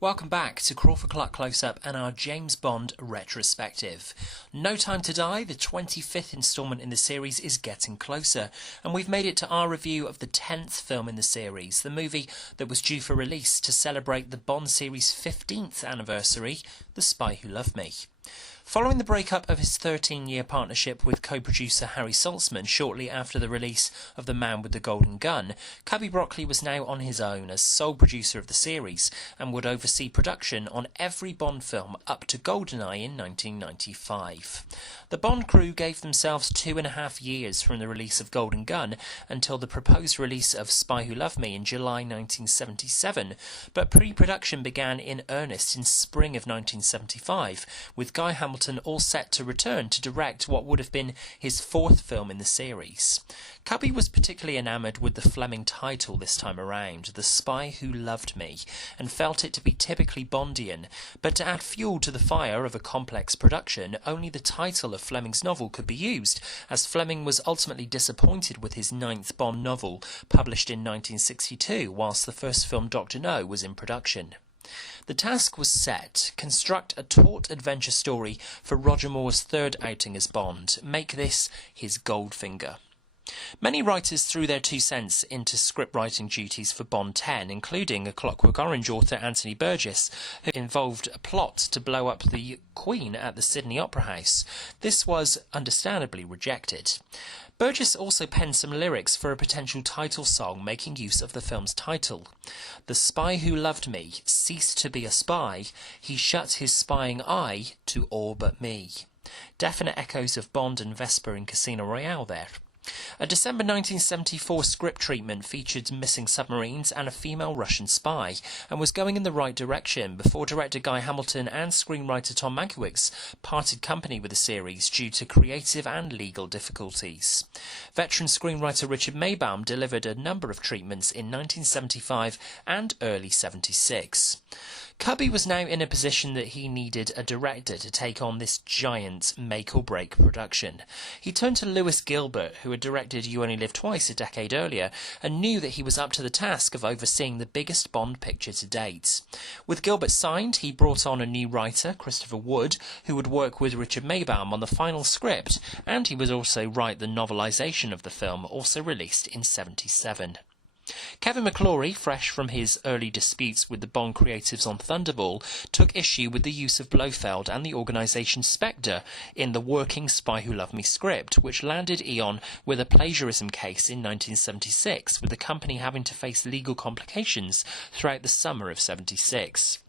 Welcome back to Crawford-Clark Close-Up and our James Bond retrospective. No Time to Die, the 25th instalment in the series, is getting closer, and we've made it to our review of the 10th film in the series, the movie that was due for release to celebrate the Bond series' 15th anniversary, The Spy Who Loved Me. Following the breakup of his 13-year partnership with co-producer Harry Saltzman shortly after the release of The Man with the Golden Gun, Cubby Broccoli was now on his own as sole producer of the series and would oversee production on every Bond film up to GoldenEye in 1995. The Bond crew gave themselves 2.5 years from the release of Golden Gun until the proposed release of Spy Who Loved Me in July 1977, but pre-production began in earnest in spring of 1975, with Guy Hamilton all set to return to direct what would have been his 4th film in the series. Cubby was particularly enamoured with the Fleming title this time around, The Spy Who Loved Me, and felt it to be typically Bondian, but to add fuel to the fire of a complex production, only the title of Fleming's novel could be used, as Fleming was ultimately disappointed with his 9th Bond novel, published in 1962, whilst the first film Dr. No was in production. The task was set: construct a taut adventure story for Roger Moore's 3rd outing as Bond, make this his Goldfinger. Many writers threw their 2 cents into script writing duties for Bond 10, including A Clockwork Orange author Anthony Burgess, who involved a plot to blow up the Queen at the Sydney Opera House. This was understandably rejected. Burgess also penned some lyrics for a potential title song making use of the film's title. The spy who loved me ceased to be a spy, he shut his spying eye to all but me. Definite echoes of Bond and Vesper in Casino Royale there. A December 1974 script treatment featured missing submarines and a female Russian spy, and was going in the right direction before director Guy Hamilton and screenwriter Tom Mankiewicz parted company with the series due to creative and legal difficulties. Veteran screenwriter Richard Maybaum delivered a number of treatments in 1975 and early 76. Cubby was now in a position that he needed a director to take on this giant make-or-break production. He turned to Lewis Gilbert, who had directed You Only Live Twice a decade earlier, and knew that he was up to the task of overseeing the biggest Bond picture to date. With Gilbert signed, he brought on a new writer, Christopher Wood, who would work with Richard Maybaum on the final script, and he would also write the novelisation of the film, also released in 77. Kevin McClory, fresh from his early disputes with the Bond creatives on Thunderball, took issue with the use of Blofeld and the organisation Spectre in the working Spy Who Loved Me script, which landed Eon with a plagiarism case in 1976, with the company having to face legal complications throughout the summer of 76.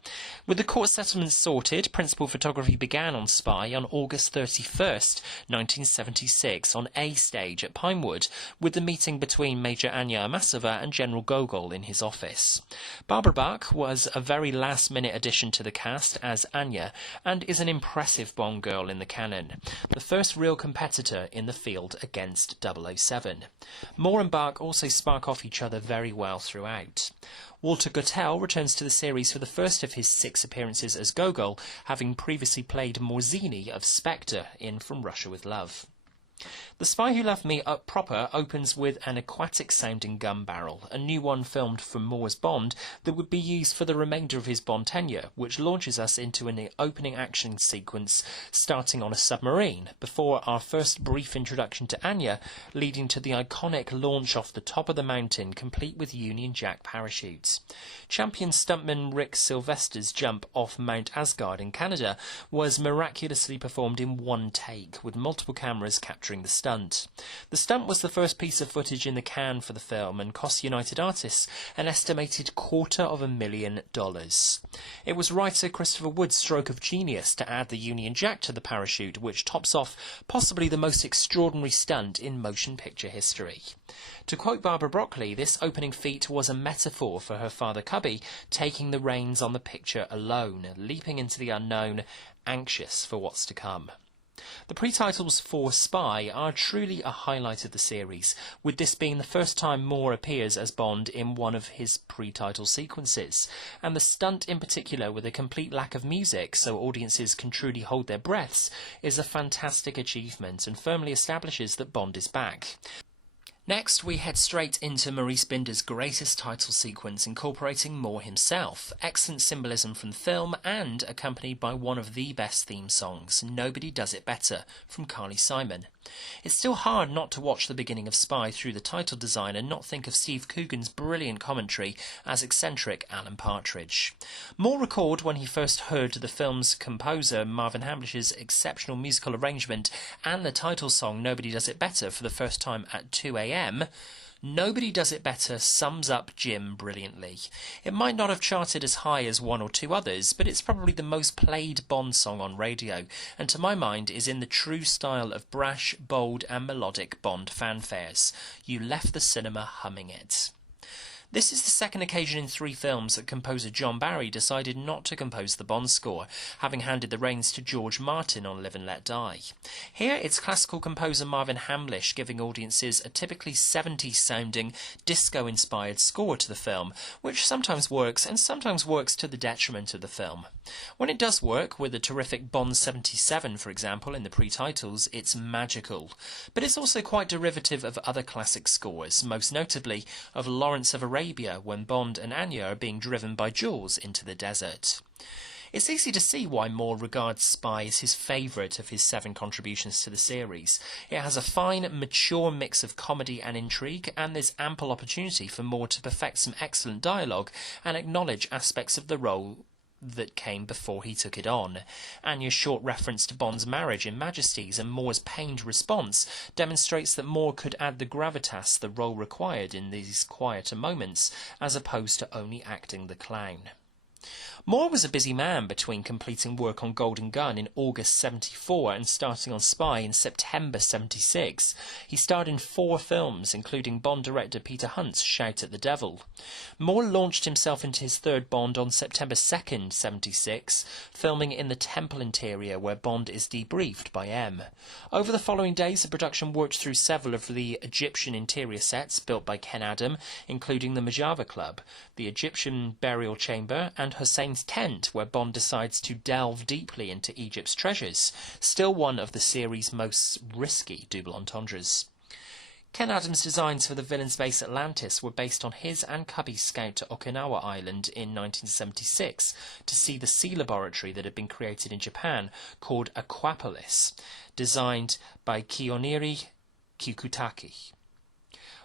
With the court settlements sorted, principal photography began on Spy on August 31st, 1976, on A Stage at Pinewood, with the meeting between Major Anya Amasova and General Gogol in his office. Barbara Bach was a very last-minute addition to the cast as Anya, and is an impressive Bond girl in the canon, the first real competitor in the field against 007. Moore and Bach also spark off each other very well throughout. Walter Gotell returns to the series for the first of his 6 appearances as Gogol, having previously played Morzini of Spectre in From Russia with Love. The Spy Who Loved Me proper opens with an aquatic-sounding gun barrel, a new one filmed for Moore's Bond that would be used for the remainder of his Bond tenure, which launches us into an opening action sequence starting on a submarine, before our first brief introduction to Anya, leading to the iconic launch off the top of the mountain, complete with Union Jack parachutes. Champion stuntman Rick Sylvester's jump off Mount Asgard in Canada was miraculously performed in one take, with multiple cameras capturing the stunt. The stunt was the first piece of footage in the can for the film and cost United Artists an estimated $250,000. It was writer Christopher Wood's stroke of genius to add the Union Jack to the parachute, which tops off possibly the most extraordinary stunt in motion picture history. To quote Barbara Broccoli, this opening feat was a metaphor for her father Cubby taking the reins on the picture alone, leaping into the unknown, anxious for what's to come. The pre-titles for Spy are truly a highlight of the series, with this being the first time Moore appears as Bond in one of his pre-title sequences, and the stunt in particular, with a complete lack of music so audiences can truly hold their breaths, is a fantastic achievement and firmly establishes that Bond is back. Next, we head straight into Maurice Binder's greatest title sequence, incorporating Moore himself. Excellent symbolism from the film, and accompanied by one of the best theme songs, Nobody Does It Better, from Carly Simon. It's still hard not to watch the beginning of Spy through the title design and not think of Steve Coogan's brilliant commentary as eccentric Alan Partridge. Moore recalled when he first heard the film's composer Marvin Hamlish's exceptional musical arrangement and the title song Nobody Does It Better for the first time at 2 a.m, Nobody Does It Better sums up Jim brilliantly. It might not have charted as high as one or two others, but it's probably the most played Bond song on radio, and to my mind is in the true style of brash, bold and melodic Bond fanfares. You left the cinema humming it. This is the second occasion in 3 films that composer John Barry decided not to compose the Bond score, having handed the reins to George Martin on Live and Let Die. Here it's classical composer Marvin Hamlish giving audiences a typically 70s-sounding, disco-inspired score to the film, which sometimes works and sometimes works to the detriment of the film. When it does work, with the terrific Bond 77 for example in the pre-titles, it's magical. But it's also quite derivative of other classic scores, most notably of Lawrence of Arabia, when Bond and Anya are being driven by Jules into the desert. It's easy to see why Moore regards Spy as his favourite of his 7 contributions to the series. It has a fine, mature mix of comedy and intrigue, and there's ample opportunity for Moore to perfect some excellent dialogue and acknowledge aspects of the role that came before he took it on. Anya's short reference to Bond's marriage in Majesties and Moore's pained response demonstrates that Moore could add the gravitas the role required in these quieter moments, as opposed to only acting the clown. Moore was a busy man between completing work on Golden Gun in August 74 and starting on Spy in September 76. He starred in 4 films, including Bond director Peter Hunt's Shout at the Devil. Moore launched himself into his third Bond on September 2nd, 76, filming in the temple interior where Bond is debriefed by M. Over the following days, the production worked through several of the Egyptian interior sets built by Ken Adam, including the Mojave Club, the Egyptian burial chamber, and Hussein's tent, where Bond decides to delve deeply into Egypt's treasures, still one of the series' most risky double entendres. Ken Adams' designs for the villain's base Atlantis were based on his and Cubby's scout to Okinawa Island in 1976 to see the sea laboratory that had been created in Japan called Aquapolis, designed by Kiyoniri Kikutaki.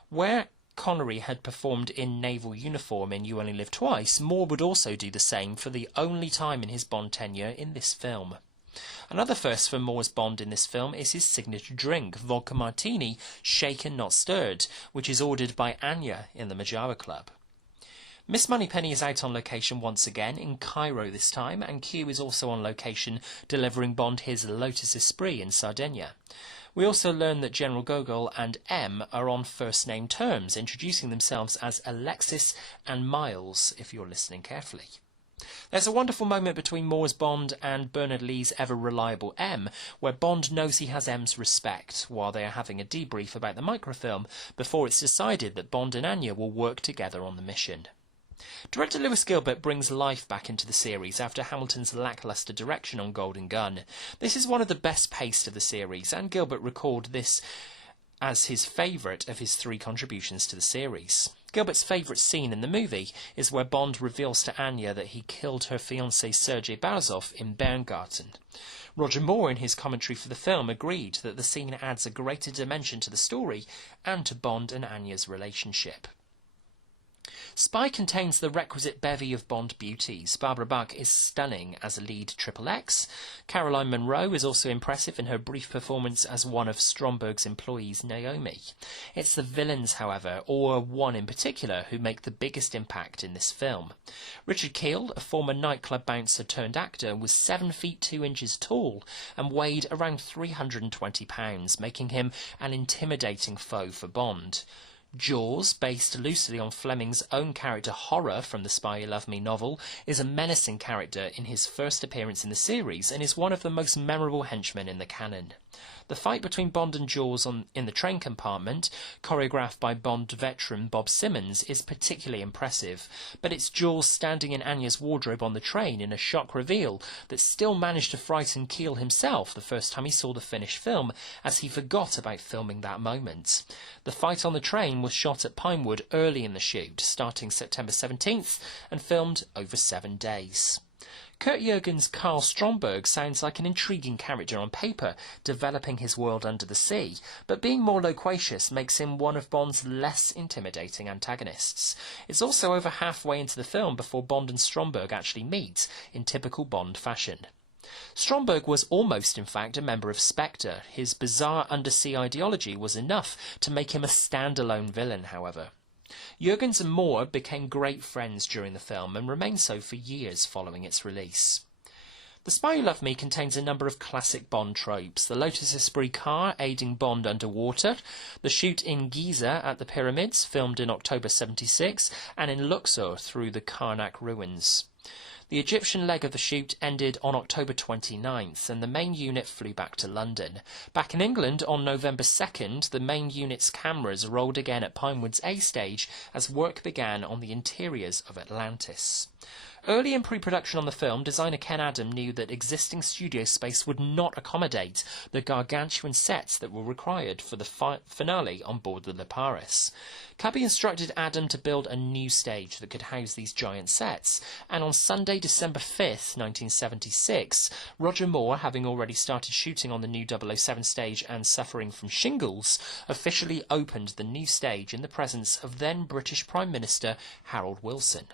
Where Connery had performed in naval uniform in You Only Live Twice, Moore would also do the same for the only time in his Bond tenure in this film. Another first for Moore's Bond in this film is his signature drink, vodka martini, shaken not stirred, which is ordered by Anya in the Mojave Club. Miss Moneypenny is out on location once again, in Cairo this time, and Q is also on location delivering Bond his Lotus Esprit in Sardinia. We also learn that General Gogol and M are on first-name terms, introducing themselves as Alexis and Miles, if you're listening carefully. There's a wonderful moment between Moore's Bond and Bernard Lee's ever-reliable M, where Bond knows he has M's respect, while they are having a debrief about the microfilm, before it's decided that Bond and Anya will work together on the mission. Director Lewis Gilbert brings life back into the series after Hamilton's lacklustre direction on Golden Gun. This is one of the best paced of the series, and Gilbert recalled this as his favourite of his 3 contributions to the series. Gilbert's favourite scene in the movie is where Bond reveals to Anya that he killed her fiancé Sergei Barazov in Berngarten. Roger Moore, in his commentary for the film, agreed that the scene adds a greater dimension to the story and to Bond and Anya's relationship. Spy contains the requisite bevy of Bond beauties. Barbara Bach is stunning as a lead XXX. Caroline Munro is also impressive in her brief performance as one of Stromberg's employees, Naomi. It's the villains, however, or one in particular, who make the biggest impact in this film. Richard Keel, a former nightclub bouncer turned actor, was 7 feet 2 inches tall and weighed around 320 pounds, making him an intimidating foe for Bond. Jaws, based loosely on Fleming's own character Horror from the Spy You Love Me novel, is a menacing character in his first appearance in the series and is one of the most memorable henchmen in the canon. The fight between Bond and Jaws in the train compartment, choreographed by Bond veteran Bob Simmons, is particularly impressive, but it's Jaws standing in Anya's wardrobe on the train in a shock reveal that still managed to frighten Keel himself the first time he saw the finished film, as he forgot about filming that moment. The fight on the train was shot at Pinewood early in the shoot, starting September 17th, and filmed over 7 days. Kurt Jürgens' Carl Stromberg sounds like an intriguing character on paper, developing his world under the sea, but being more loquacious makes him one of Bond's less intimidating antagonists. It's also over halfway into the film before Bond and Stromberg actually meet, in typical Bond fashion. Stromberg was almost, in fact, a member of Spectre. His bizarre undersea ideology was enough to make him a standalone villain, however. Jürgens and Moore became great friends during the film and remained so for years following its release. The Spy Who Loved Me contains a number of classic Bond tropes: the Lotus Esprit car aiding Bond underwater, the shoot in Giza at the pyramids, filmed in October 76, and in Luxor through the Karnak ruins. The Egyptian leg of the shoot ended on October 29th, and the main unit flew back to London. Back in England, on November 2nd, the main unit's cameras rolled again at Pinewood's A stage as work began on the interiors of Atlantis. Early in pre-production on the film, designer Ken Adam knew that existing studio space would not accommodate the gargantuan sets that were required for the finale on board the Liparis. Cubby instructed Adam to build a new stage that could house these giant sets, and on Sunday, December 5th, 1976, Roger Moore, having already started shooting on the new 007 stage and suffering from shingles, officially opened the new stage in the presence of then British Prime Minister Harold Wilson.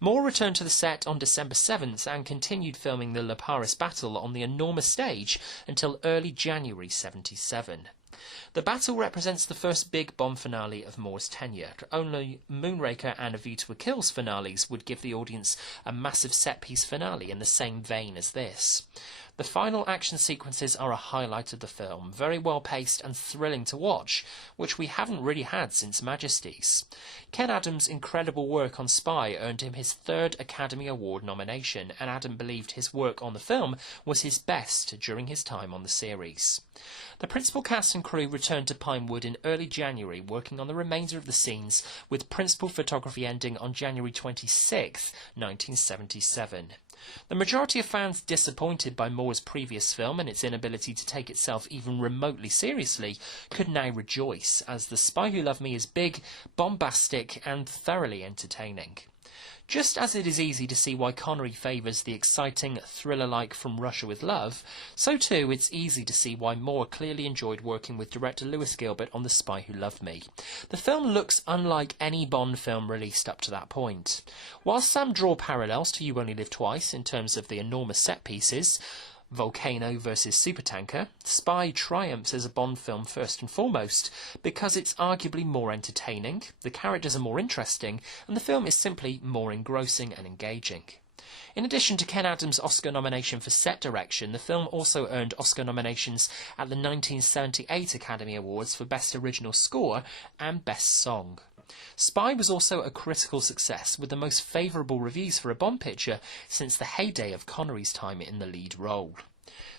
Moore returned to the set on December 7th and continued filming the Liparis battle on the enormous stage until early January 77. The battle represents the first big Bond finale of Moore's tenure. Only Moonraker and A View to a Kill's finales would give the audience a massive set-piece finale in the same vein as this. The final action sequences are a highlight of the film, very well paced and thrilling to watch, which we haven't really had since Majesties. Ken Adams' incredible work on Spy earned him his 3rd Academy Award nomination, and Adam believed his work on the film was his best during his time on the series. The principal cast and crew returned to Pinewood in early January, working on the remainder of the scenes, with principal photography ending on January 26, 1977. The majority of fans disappointed by Moore's previous film and its inability to take itself even remotely seriously could now rejoice, as The Spy Who Loved Me is big, bombastic and thoroughly entertaining. Just as it is easy to see why Connery favours the exciting, thriller-like From Russia with Love, so too it's easy to see why Moore clearly enjoyed working with director Lewis Gilbert on The Spy Who Loved Me. The film looks unlike any Bond film released up to that point. While some draw parallels to You Only Live Twice in terms of the enormous set pieces, Volcano versus Supertanker, Spy triumphs as a Bond film first and foremost because it's arguably more entertaining, the characters are more interesting, and the film is simply more engrossing and engaging. In addition to Ken Adams' Oscar nomination for set direction, the film also earned Oscar nominations at the 1978 Academy Awards for Best Original Score and Best Song. Spy was also a critical success, with the most favourable reviews for a Bond picture since the heyday of Connery's time in the lead role.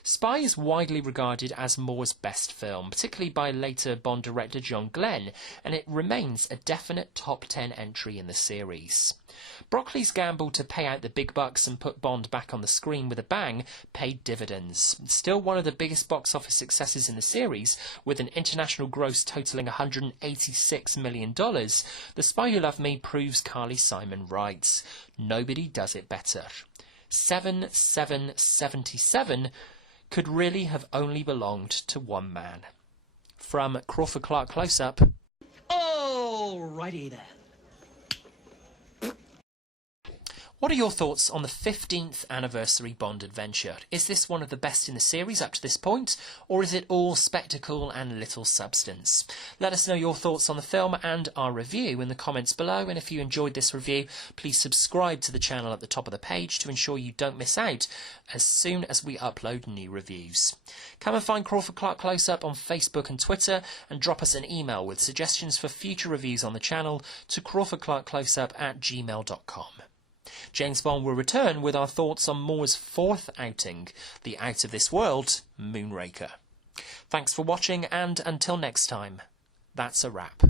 Spy is widely regarded as Moore's best film, particularly by later Bond director John Glenn, and it remains a definite top 10 entry in the series. Broccoli's gamble to pay out the big bucks and put Bond back on the screen with a bang paid dividends. Still one of the biggest box office successes in the series, with an international gross totalling $186 million, The Spy Who Loved Me proves Carly Simon right. Nobody does it better. 7777 could really have only belonged to one man. From Crawford-Clark Close-Up. Alrighty then. What are your thoughts on the 15th anniversary Bond adventure? Is this one of the best in the series up to this point, or is it all spectacle and little substance? Let us know your thoughts on the film and our review in the comments below, and if you enjoyed this review, please subscribe to the channel at the top of the page to ensure you don't miss out as soon as we upload new reviews. Come and find Crawford-Clark Close-Up on Facebook and Twitter, and drop us an email with suggestions for future reviews on the channel to crawfordclarkcloseup@gmail.com. James Bond will return with our thoughts on Moore's 4th outing, the out-of-this-world Moonraker. Thanks for watching, and until next time, that's a wrap.